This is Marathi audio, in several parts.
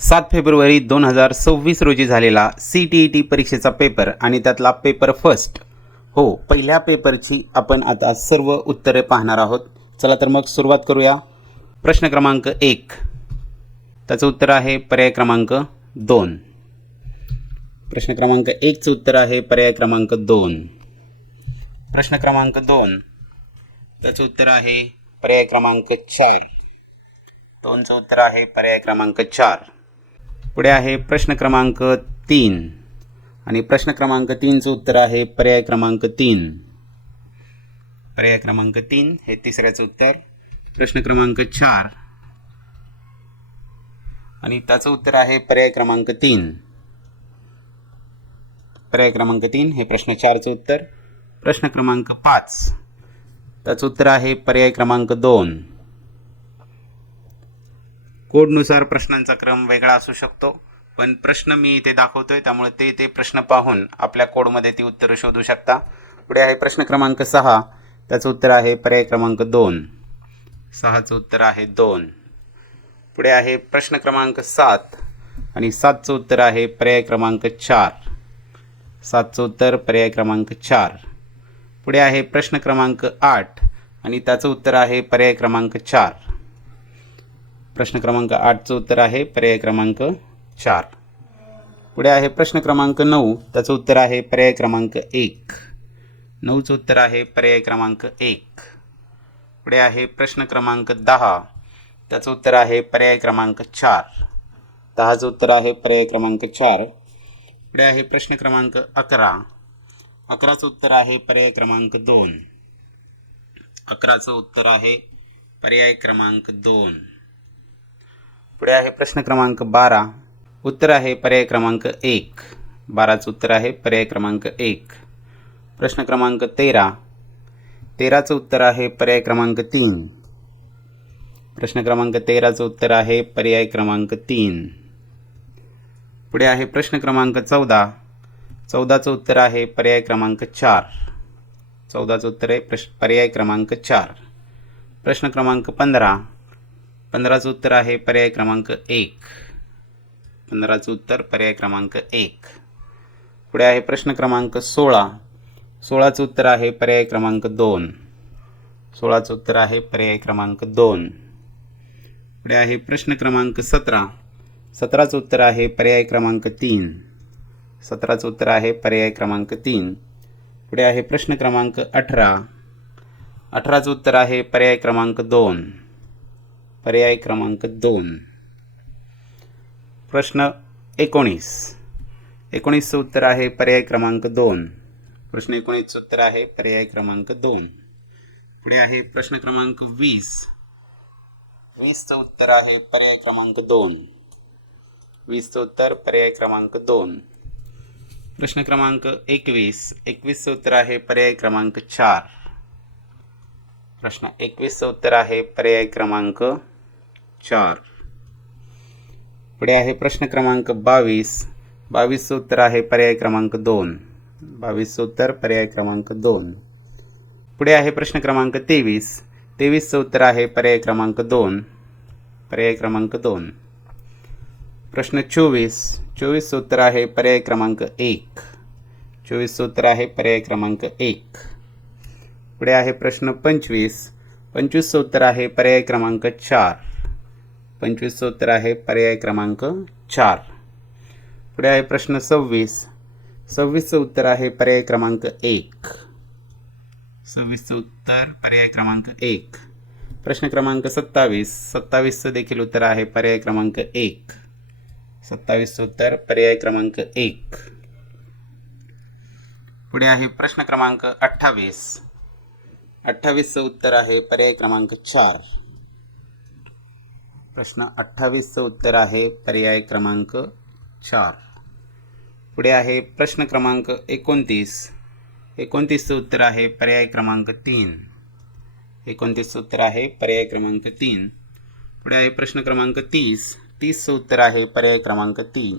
7 फेब्रुवारी 2026 रोजी झालेला CTET परीक्षेचा पेपर आणि त्यातला पेपर फर्स्ट पहिल्या पेपरची आपण आता सर्व उत्तरे पाहणार आहोत. चला तर मग सुरुवात करूया. प्रश्न क्रमांक 1, त्याचं उत्तर आहे पर्याय क्रमांक 2. प्रश्न क्रमांक 1 चं उत्तर आहे पर्याय क्रमांक 2. प्रश्न क्रमांक 2, त्याचं उत्तर आहे पर्याय क्रमांक 4. 2 चं उत्तर आहे पर्याय क्रमांक 4. पुढे आहे प्रश्न क्रमांक 3 आणि प्रश्न क्रमांक 3 चं उत्तर आहे पर्याय क्रमांक 3. पर्याय क्रमांक 3 हे तिसऱ्याचं उत्तर. प्रश्न क्रमांक 4 आणि त्याचं उत्तर आहे पर्याय क्रमांक 3. पर्याय क्रमांक 3 हे प्रश्न 4चं उत्तर. प्रश्न क्रमांक 5, त्याचं उत्तर आहे पर्याय क्रमांक 2. कोडनुसार प्रश्नांचा क्रम वेगळा असू शकतो, पण प्रश्न मी इथे दाखवतोय त्यामुळे ते प्रश्न पाहून आपल्या कोडमध्ये ती उत्तरं शोधू शकता. पुढे आहे प्रश्न क्रमांक 6, त्याचं उत्तर आहे पर्याय क्रमांक 2. 6चं उत्तर आहे 2. पुढे आहे प्रश्न क्रमांक 7 आणि 7चं उत्तर आहे पर्याय क्रमांक 4. 7चं उत्तर पर्याय क्रमांक 4. पुढे आहे प्रश्न क्रमांक 8 आणि त्याचं उत्तर आहे पर्याय क्रमांक 4. प्रश्न क्रमांक 8चं उत्तर आहे पर्याय क्रमांक 4. पुढे आहे प्रश्न क्रमांक 9, त्याचं उत्तर आहे पर्याय क्रमांक 1. 9चं उत्तर आहे पर्याय क्रमांक 1. पुढे आहे प्रश्न क्रमांक 10, त्याचं उत्तर आहे पर्याय क्रमांक 4. 10चं उत्तर आहे पर्याय क्रमांक 4. पुढे आहे प्रश्न क्रमांक 11. 11चं उत्तर आहे पर्याय क्रमांक 2. 11चं उत्तर आहे पर्याय क्रमांक 2. पुढे आहे प्रश्न क्रमांक 12. उत्तर आहे पर्याय क्रमांक 1. 12चं उत्तर आहे पर्याय क्रमांक 1. प्रश्न क्रमांक 13. 13चं उत्तर आहे पर्याय क्रमांक 3. प्रश्न क्रमांक 13चं उत्तर आहे पर्याय क्रमांक 3. पुढे आहे प्रश्न क्रमांक 14. 14चं उत्तर आहे पर्याय क्रमांक 4. 14चं उत्तर आहे पर्याय क्रमांक 4. प्रश्न क्रमांक 15. 15चं उत्तर आहे पर्याय क्रमांक 1. 15चं उत्तर पर्याय क्रमांक 1. पुढे आहे प्रश्न क्रमांक 16. 16चं उत्तर आहे पर्याय क्रमांक 2. 16चं उत्तर आहे पर्याय क्रमांक 2. पुढे आहे प्रश्न क्रमांक 17. 17चं उत्तर आहे पर्याय क्रमांक 3. 17चं उत्तर आहे पर्याय क्रमांक 3. पुढे आहे प्रश्न क्रमांक 18. 18चं उत्तर आहे पर्याय क्रमांक 2. पर्याय क्रमांक 2. प्रश्न 19. 19चं उत्तर आहे पर्याय क्रमांक 2. प्रश्न 19चं उत्तर आहे पर्याय क्रमांक 2. पुढे आहे प्रश्न क्रमांक 20. 20चं उत्तर आहे पर्याय क्रमांक 2. 20चं उत्तर पर्याय क्रमांक 2. प्रश्न क्रमांक 21. 21चं उत्तर आहे पर्याय क्रमांक 4. प्रश्न 21चं उत्तर आहे पर्याय क्रमांक 4. पुढे आहे प्रश्न क्रमांक 22. 22चं उत्तर आहे पर्याय क्रमांक 2. 22चं उत्तर पर्याय क्रमांक 2. पुढे आहे प्रश्न क्रमांक 23. 23चं उत्तर आहे पर्याय क्रमांक 2. पर्याय क्रमांक 2. प्रश्न 24. 24चं उत्तर आहे पर्याय क्रमांक 1. 24चं उत्तर आहे पर्याय क्रमांक 1. पुढे आहे प्रश्न 25. 25चं उत्तर आहे पर्याय क्रमांक 4. 25चं उत्तर आहे पर्याय क्रमांक 4. पुढे आहे प्रश्न 26. 26चं उत्तर आहे पर्याय क्रमांक 1. 26चं उत्तर पर्याय क्रमांक 1. प्रश्न क्रमांक 27. 27चं देखील उत्तर आहे पर्याय क्रमांक 1. 27चं उत्तर पर्याय क्रमांक 1. पुढे आहे प्रश्न क्रमांक 28. 28चं उत्तर आहे पर्याय क्रमांक 4. प्रश्न 28चं उत्तर आहे पर्याय क्रमांक 4. पुढे आहे प्रश्न क्रमांक 29. 29चं उत्तर आहे पर्याय क्रमांक 3. 29चं उत्तर आहे पर्याय क्रमांक 3. पुढे आहे प्रश्न क्रमांक 30. 30चं उत्तर आहे पर्याय क्रमांक 3.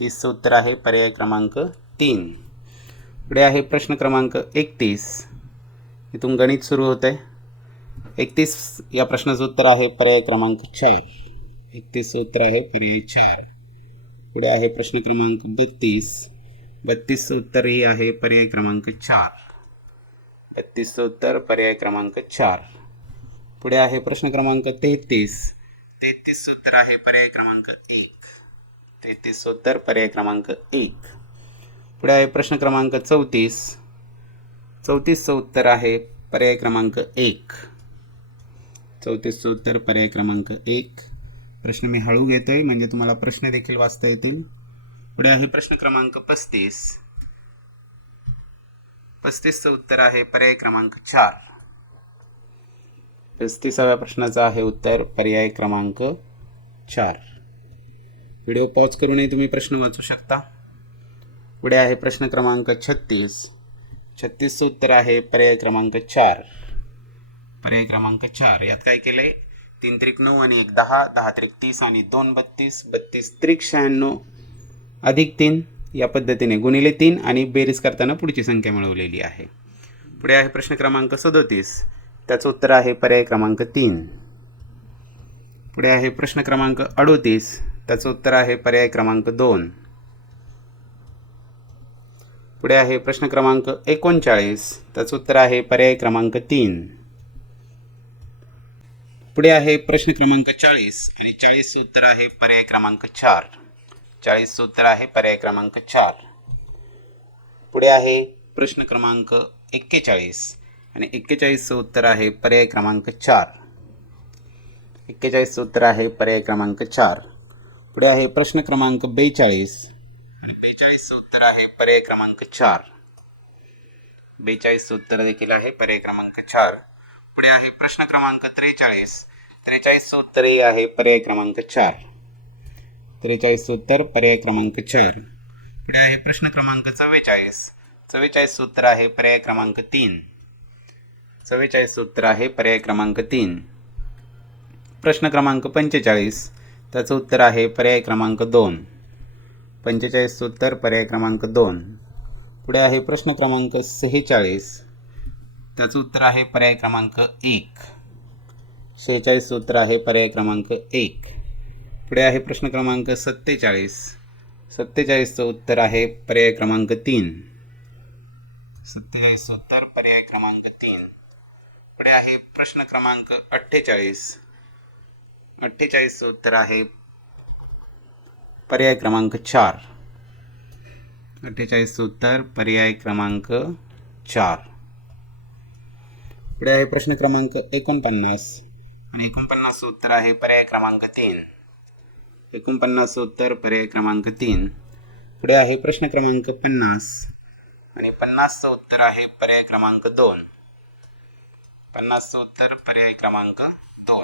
30चं उत्तर आहे पर्याय क्रमांक 3. पुढे आहे प्रश्न क्रमांक 31. इथून गणित सुरू होत आहे. 31 या प्रश्नाचं उत्तर आहे पर्याय क्रमांक 4. 31चं उत्तर आहे पर्याय 4. पुढे आहे प्रश्न क्रमांक 32. 32चं उत्तर हे आहे पर्याय क्रमांक 4. 32चं उत्तर पर्याय क्रमांक 4. पुढे आहे प्रश्न क्रमांक 33. 33चं उत्तर आहे पर्याय क्रमांक 1. 33चं उत्तर पर्याय क्रमांक 1. पुढे आहे प्रश्न क्रमांक 34. 34चं उत्तर आहे पर्याय क्रमांक 1. 34चं उत्तर पर्याय क्रमांक 1. प्रश्न मी हळू घेतोय म्हणजे तुम्हाला प्रश्न देखील वाचता येतील. पुढे आहे प्रश्न क्रमांक 35. 35चं उत्तर आहे पर्याय क्रमांक 4. 35व्या प्रश्नाचं आहे उत्तर पर्याय क्रमांक 4. व्हिडिओ पॉज करूनही तुम्ही प्रश्न वाचू शकता. पुढे आहे प्रश्न क्रमांक 36. 36चं उत्तर आहे पर्याय क्रमांक 4. पर्याय क्रमांक 4. यात काय केलंय? 3 त्रिक 9 आणि 1 10, 10 त्रिक 30 आणि 2 32, 32 त्रिक 96 अधिक 3 या पद्धतीने गुणिले 3 आणि बेरीज करताना पुढची संख्या मिळवलेली आहे. पुढे आहे प्रश्न क्रमांक 37. त्याचं उत्तर आहे पर्याय क्रमांक 3. पुढे आहे प्रश्न क्रमांक 38. त्याचं उत्तर आहे पर्याय क्रमांक 2. पुढे आहे प्रश्न क्रमांक 39. त्याचं उत्तर आहे पर्याय क्रमांक 3. पुढे आहे प्रश्न क्रमांक 40 आणि 40चं उत्तर आहे पर्याय क्रमांक 4. 40चं उत्तर आहे पर्याय क्रमांक 4. पुढे आहे प्रश्न क्रमांक 41 आणि 41चं उत्तर आहे पर्याय क्रमांक 4. 41चं उत्तर आहे पर्याय क्रमांक 4. पुढे आहे प्रश्न क्रमांक 42 आणि 42चं उत्तर आहे पर्याय क्रमांक 4. 42चं उत्तर देखील आहे पर्याय क्रमांक 4. पुढे आहे प्रश्न क्रमांक 43. 43चं उत्तर हे आहे पर्याय क्रमांक 4. 43चं उत्तर पर्याय क्रमांक 4. पुढे आहे प्रश्न क्रमांक 44. 44चं उत्तर आहे पर्याय क्रमांक 3. 44चं उत्तर आहे पर्याय क्रमांक 3. प्रश्न क्रमांक 45. त्याचं उत्तर आहे पर्याय क्रमांक 2. 45चं उत्तर पर्याय क्रमांक 2. पुढे आहे प्रश्न क्रमांक 46. त्याचं उत्तर आहे पर्याय क्रमांक 1. 46चं उत्तर आहे पर्याय क्रमांक 1. पुढे आहे प्रश्न क्रमांक 47. 47चं उत्तर आहे पर्याय क्रमांक 3. 47चं उत्तर पर्याय क्रमांक 3. पुढे आहे प्रश्न क्रमांक 48. 48चं उत्तर आहे पर्याय क्रमांक 4. 48चं उत्तर पर्याय क्रमांक 4. पुढे आहे प्रश्न क्रमांक 49 आणि 49चं उत्तर आहे पर्याय क्रमांक 3. 49चं उत्तर पर्याय क्रमांक 3. पुढे आहे प्रश्न क्रमांक 50 आणि 50चं उत्तर आहे पर्याय क्रमांक 2. 50चं उत्तर पर्याय क्रमांक 2.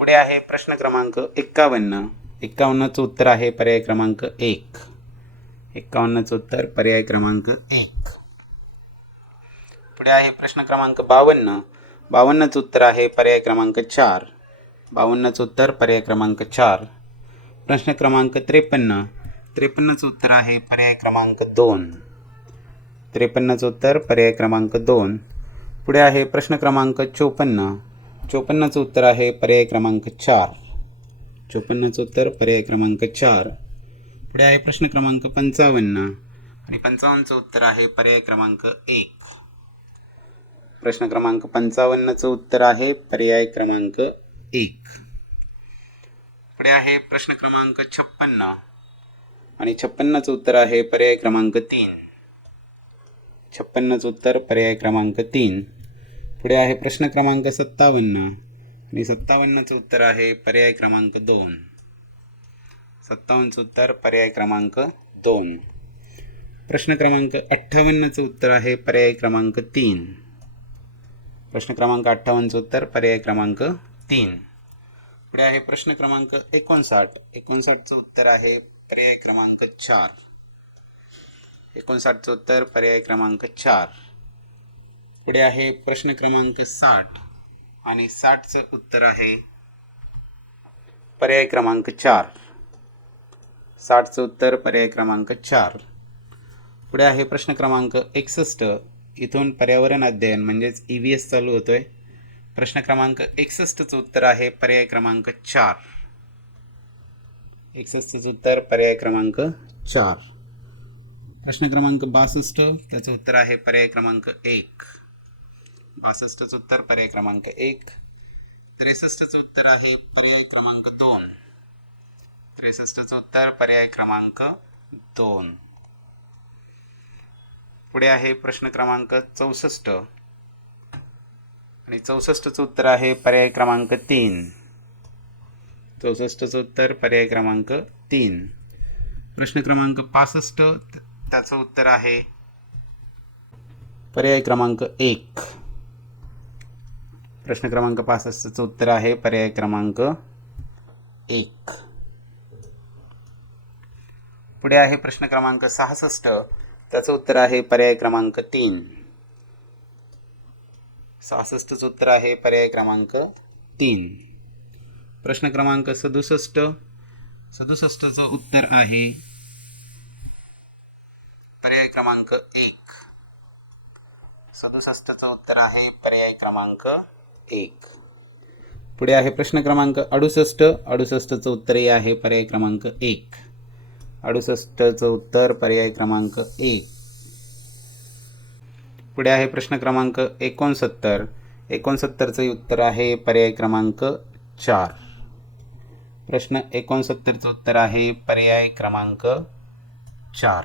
पुढे आहे प्रश्न क्रमांक 51. 51चं उत्तर आहे पर्याय क्रमांक 1. 51चं उत्तर पर्याय क्रमांक 1. पुढे आहे प्रश्न क्रमांक 52. 52चं उत्तर आहे पर्याय क्रमांक 4. 52चं उत्तर पर्याय क्रमांक 4. प्रश्न क्रमांक 53. 53चं उत्तर आहे पर्याय क्रमांक 2. 53चं उत्तर पर्याय क्रमांक 2. पुढे आहे प्रश्न क्रमांक 54. 54चं उत्तर आहे पर्याय क्रमांक 4. 54चं उत्तर पर्याय क्रमांक 4. पुढे आहे प्रश्न क्रमांक 55 आणि 55चं उत्तर आहे पर्याय क्रमांक 1. प्रश्न क्रमांक 55चं उत्तर आहे पर्याय क्रमांक 1. पुढे आहे प्रश्न क्रमांक 56 आणि 56चं उत्तर आहे पर्याय क्रमांक 3. 56चं उत्तर पर्याय क्रमांक 3. पुढे आहे प्रश्न क्रमांक 57 आणि 57चं उत्तर आहे पर्याय क्रमांक 2. 57चं उत्तर पर्याय क्रमांक 2. प्रश्न क्रमांक 58चं उत्तर आहे पर्याय क्रमांक 3. प्रश्न क्रमांक 58चं उत्तर पर्याय क्रमांक 3. पुढे आहे प्रश्न क्रमांक 59. 59चं उत्तर आहे पर्याय क्रमांक 4. 59चं उत्तर पर्याय क्रमांक 4. पुढे आहे प्रश्न क्रमांक 60 आणि 60चं उत्तर आहे पर्याय क्रमांक 4. 60चं उत्तर पर्याय क्रमांक 4. पुढे आहे प्रश्न क्रमांक 61. इथून पर्यावरण अध्ययन म्हणजेच EVS चालू होतोय. प्रश्न क्रमांक 61चं उत्तर आहे पर्याय क्रमांक 4. 61चं उत्तर पर्याय क्रमांक 4. प्रश्न क्रमांक 62, त्याचं उत्तर आहे पर्याय क्रमांक 1. 62चं उत्तर पर्याय क्रमांक 1. 63चं उत्तर आहे पर्याय क्रमांक 2. 63चं उत्तर पर्याय क्रमांक 2. पुढे आहे प्रश्न क्रमांक 64 आणि 64चं उत्तर आहे पर्याय क्रमांक 3. 64चं उत्तर पर्याय क्रमांक 3. प्रश्न क्रमांक 65, त्याचं उत्तर आहे पर्याय क्रमांक 1. प्रश्न क्रमांक 65चं उत्तर आहे पर्याय क्रमांक 1. पुढे आहे प्रश्न क्रमांक 66, त्याचं उत्तर आहे पर्याय क्रमांक 3. 66चं उत्तर आहे पर्याय क्रमांक 3. प्रश्न क्रमांक 67, 67चं उत्तर आहे पर्याय क्रमांक 1. 67चं उत्तर आहे पर्याय क्रमांक 1. पुढे आहे प्रश्न क्रमांक 68, 68चं उत्तरही आहे पर्याय क्रमांक 1. 68चं उत्तर पर्याय क्रमांक 1. पुढे आहे प्रश्न क्रमांक 69, 69चं उत्तर आहे पर्याय क्रमांक 4. प्रश्न 69चं उत्तर आहे पर्याय क्रमांक 4.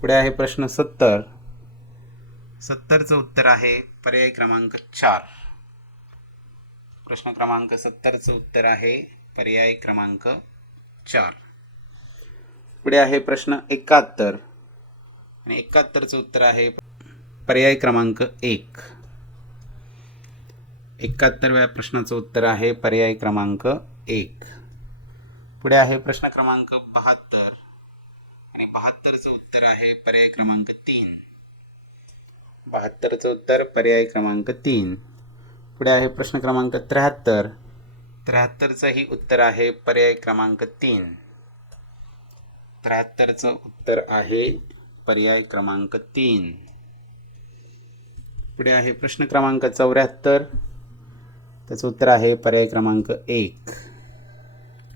पुढे आहे प्रश्न 70, 70चं उत्तर आहे पर्याय क्रमांक 4. प्रश्न क्रमांक 70चं उत्तर आहे पर्याय क्रमांक 4. पुढे आहे प्रश्न 71 आणि 71चं उत्तर आहे पर्याय क्रमांक 1. 71व्या प्रश्नाचं उत्तर आहे पर्याय क्रमांक 1. पुढे आहे प्रश्न क्रमांक 72 आणि 72चं उत्तर आहे पर्याय क्रमांक 3. 72चं उत्तर पर्याय क्रमांक 3. पुढे आहे प्रश्न क्रमांक 73, 73चंही उत्तर आहे पर्याय क्रमांक 3. 73चं उत्तर आहे पर्याय क्रमांक 3. पुढे आहे प्रश्न क्रमांक 74, त्याचं उत्तर आहे पर्याय क्रमांक 1.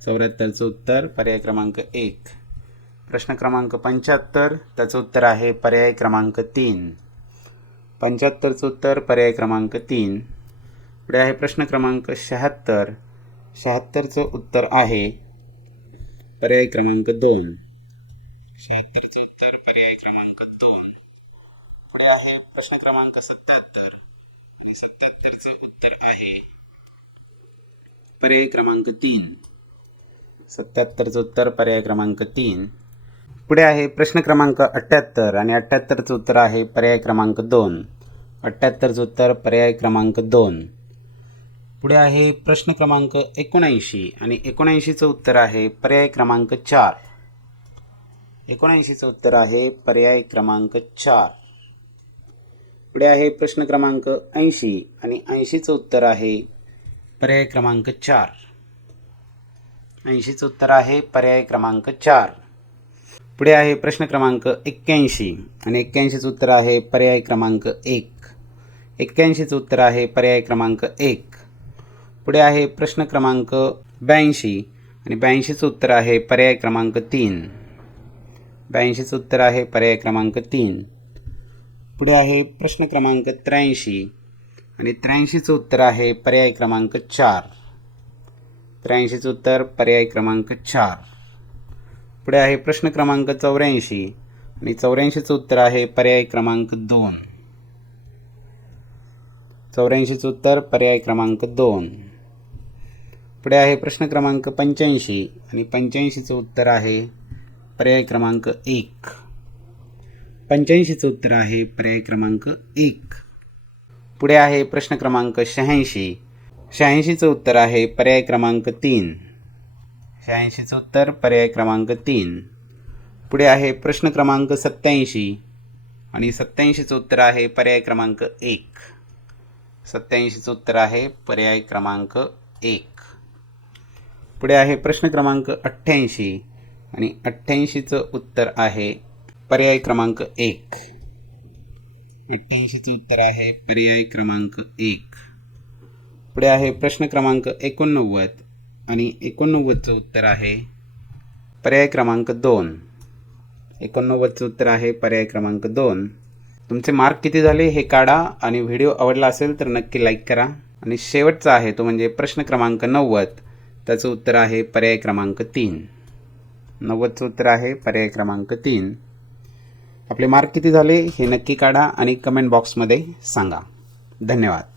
74चं उत्तर पर्याय क्रमांक 1. प्रश्न क्रमांक 75, त्याचं उत्तर आहे पर्याय क्रमांक 3. 75चं उत्तर पर्याय क्रमांक 3. पुढे आहे प्रश्न क्रमांक 76, 76चं उत्तर आहे पर्याय क्रमांक 2. 76चं उत्तर पर्याय क्रमांक 2. पुढे आहे प्रश्न क्रमांक 77 आणि 77चं उत्तर आहे पर्याय क्रमांक 3. 77चं उत्तर पर्याय क्रमांक 3. पुढे आहे प्रश्न क्रमांक 78 आणि 78चं उत्तर आहे पर्याय क्रमांक 2. 78चं उत्तर पर्याय क्रमांक 2. पुढे आहे प्रश्न क्रमांक 79 आणि 79चं उत्तर आहे पर्याय क्रमांक 4. 79चं उत्तर आहे पर्याय क्रमांक 4. पुढे आहे प्रश्न क्रमांक 80 आणि 80चं उत्तर आहे पर्याय क्रमांक 4. 80चं उत्तर आहे पर्याय क्रमांक 4. पुढे आहे प्रश्न क्रमांक 81 आणि 81चं उत्तर आहे पर्याय क्रमांक 1. 81चं उत्तर आहे पर्याय क्रमांक 1. पुढे आहे प्रश्न क्रमांक 82 आणि 82चं उत्तर आहे पर्याय क्रमांक 3. 82चं उत्तर आहे पर्याय क्रमांक 3. पुढे आहे प्रश्न क्रमांक 83 आणि 83चं उत्तर आहे पर्याय क्रमांक 4. 83चं उत्तर पर्याय क्रमांक 4. पुढे आहे प्रश्न क्रमांक 84 आणि 84चं उत्तर आहे पर्याय क्रमांक 2. 84चं उत्तर पर्याय क्रमांक 2. पुढे आहे प्रश्न क्रमांक 85 आणि 85चं उत्तर आहे पर्याय क्रमांक 1. 85चं उत्तर आहे पर्याय क्रमांक 1. पुढे आहे प्रश्न क्रमांक 86. 86चं उत्तर आहे पर्याय क्रमांक 3. 86चं उत्तर पर्याय क्रमांक 3. पुढे आहे प्रश्न क्रमांक 87 आणि 87चं उत्तर आहे पर्याय क्रमांक 1. 87चं उत्तर आहे पर्याय क्रमांक 1. पुढे आहे प्रश्न क्रमांक 88 आणि 88चं उत्तर आहे पर्याय क्रमांक 1. 88चं उत्तर आहे पर्याय क्रमांक 1. पुढे आहे प्रश्न क्रमांक 89 आणि 89चं उत्तर आहे पर्याय क्रमांक 2. 89चं उत्तर आहे पर्याय क्रमांक 2. तुमचे मार्क किती झाले हे काढा आणि व्हिडिओ आवडला असेल तर नक्की लाईक करा. आणि शेवटचा आहे तो म्हणजे प्रश्न क्रमांक 90. त्याचं उत्तर आहे पर्याय क्रमांक 3. 90चं उत्तर आहे पर्याय क्रमांक 3. आपले मार्क किती झाले हे नक्की काढा आणि कमेंट बॉक्समध्ये सांगा. धन्यवाद.